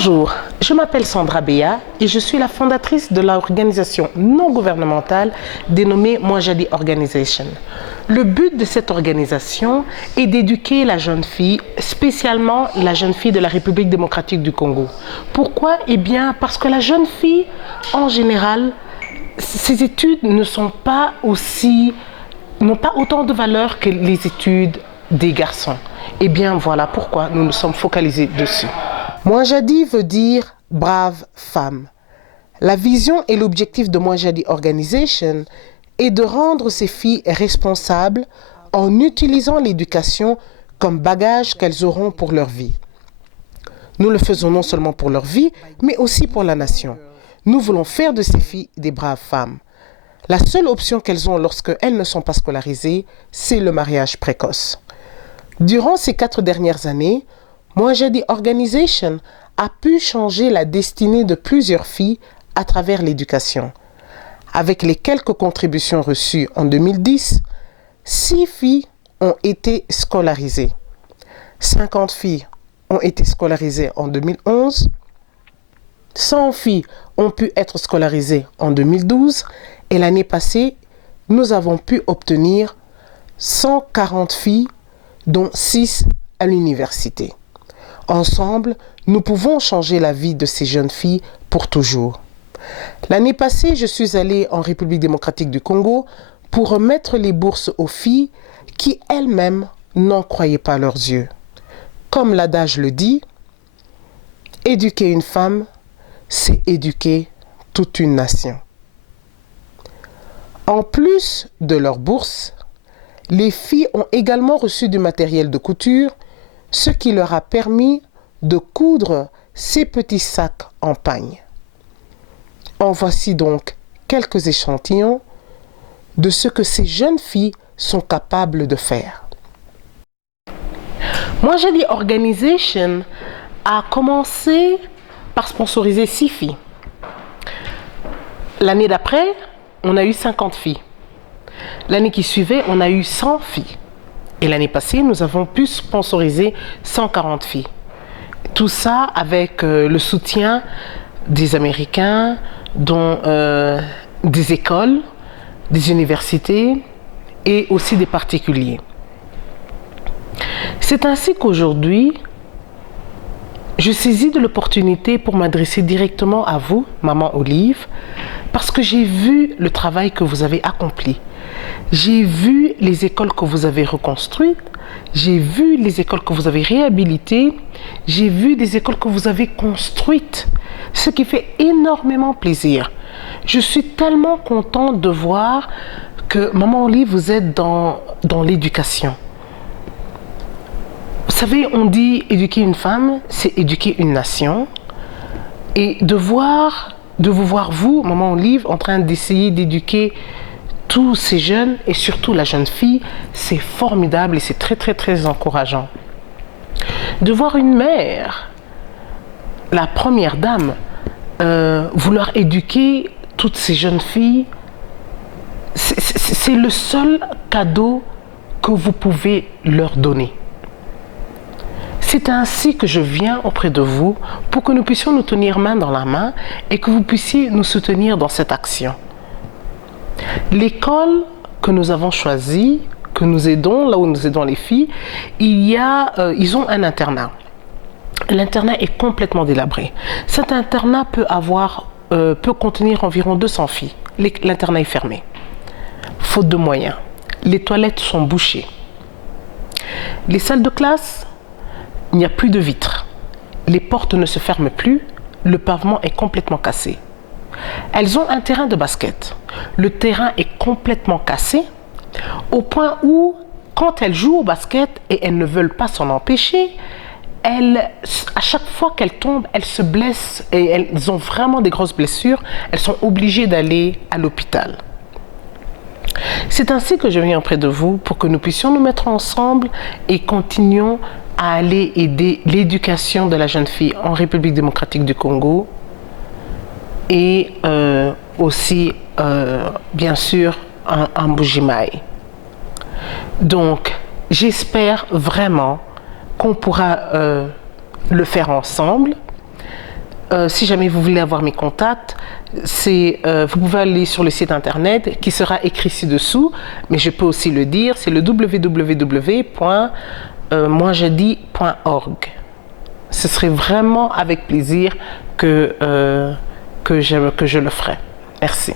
Bonjour, je m'appelle Sandra Béa et je suis la fondatrice de l'organisation non gouvernementale dénommée Mwanjadi Organization. Le but de cette organisation est d'éduquer la jeune fille, spécialement la jeune fille de la République démocratique du Congo. Pourquoi? Eh bien, parce que la jeune fille, en général, ses études n'ont pas autant de valeur que les études des garçons. Eh bien, voilà pourquoi nous nous sommes focalisés dessus. Mwanjadi veut dire brave femme. La vision et l'objectif de Mwanjadi Organization est de rendre ces filles responsables en utilisant l'éducation comme bagage qu'elles auront pour leur vie. Nous le faisons non seulement pour leur vie, mais aussi pour la nation. Nous voulons faire de ces filles des braves femmes. La seule option qu'elles ont lorsqu'elles ne sont pas scolarisées, c'est le mariage précoce. Durant ces 4 dernières années, Mwanjadi Organization a pu changer la destinée de plusieurs filles à travers l'éducation. Avec les quelques contributions reçues en 2010, 6 filles ont été scolarisées. 50 filles ont été scolarisées en 2011. 100 filles ont pu être scolarisées en 2012. Et l'année passée, nous avons pu obtenir 140 filles, dont 6 à l'université. Ensemble, nous pouvons changer la vie de ces jeunes filles pour toujours. L'année passée, je suis allée en République démocratique du Congo pour remettre les bourses aux filles qui elles-mêmes n'en croyaient pas leurs yeux. Comme l'adage le dit, éduquer une femme, c'est éduquer toute une nation. En plus de leurs bourses, les filles ont également reçu du matériel de couture, ce qui leur a permis de coudre ces petits sacs en pagne. En voici donc quelques échantillons de ce que ces jeunes filles sont capables de faire. Mwanjadi Organization a commencé par sponsoriser 6 filles. L'année d'après, on a eu 50 filles. L'année qui suivait, on a eu 100 filles. Et l'année passée, nous avons pu sponsoriser 140 filles. Tout ça avec le soutien des Américains, dont des écoles, des universités et aussi des particuliers. C'est ainsi qu'aujourd'hui, je saisis de l'opportunité pour m'adresser directement à vous, Maman Olive, parce que j'ai vu le travail que vous avez accompli. J'ai vu les écoles que vous avez reconstruites, j'ai vu les écoles que vous avez réhabilitées, j'ai vu des écoles que vous avez construites, ce qui fait énormément plaisir. Je suis tellement contente de voir que, Maman Olive, vous êtes dans l'éducation. Vous savez, on dit éduquer une femme, c'est éduquer une nation. Et de vous voir, vous, Maman Olive, en train d'essayer d'éduquer tous ces jeunes et surtout la jeune fille, c'est formidable et c'est très très très encourageant. De voir une mère, la première dame, vouloir éduquer toutes ces jeunes filles, c'est le seul cadeau que vous pouvez leur donner. C'est ainsi que je viens auprès de vous pour que nous puissions nous tenir main dans la main et que vous puissiez nous soutenir dans cette action. L'école que nous avons choisie, que nous aidons, là où nous aidons les filles, ils ont un internat. L'internat est complètement délabré. Cet internat peut contenir environ 200 filles. L'internat est fermé, faute de moyens. Les toilettes sont bouchées. Les salles de classe, il n'y a plus de vitres. Les portes ne se ferment plus. Le pavement est complètement cassé. Elles ont un terrain de basket. Le terrain est complètement cassé au point où, quand elles jouent au basket et elles ne veulent pas s'en empêcher, à chaque fois qu'elles tombent, elles se blessent et elles ont vraiment des grosses blessures. Elles sont obligées d'aller à l'hôpital. C'est ainsi que je viens auprès de vous pour que nous puissions nous mettre ensemble et continuions à aller aider l'éducation de la jeune fille en République démocratique du Congo et aussi, bien sûr, en Mbuji-Mayi. Donc, j'espère vraiment qu'on pourra le faire ensemble. si jamais vous voulez avoir mes contacts, vous pouvez aller sur le site internet qui sera écrit ci-dessous, mais je peux aussi le dire, c'est le www.moijedi.org. Ce serait vraiment avec plaisir que je le ferai. Merci.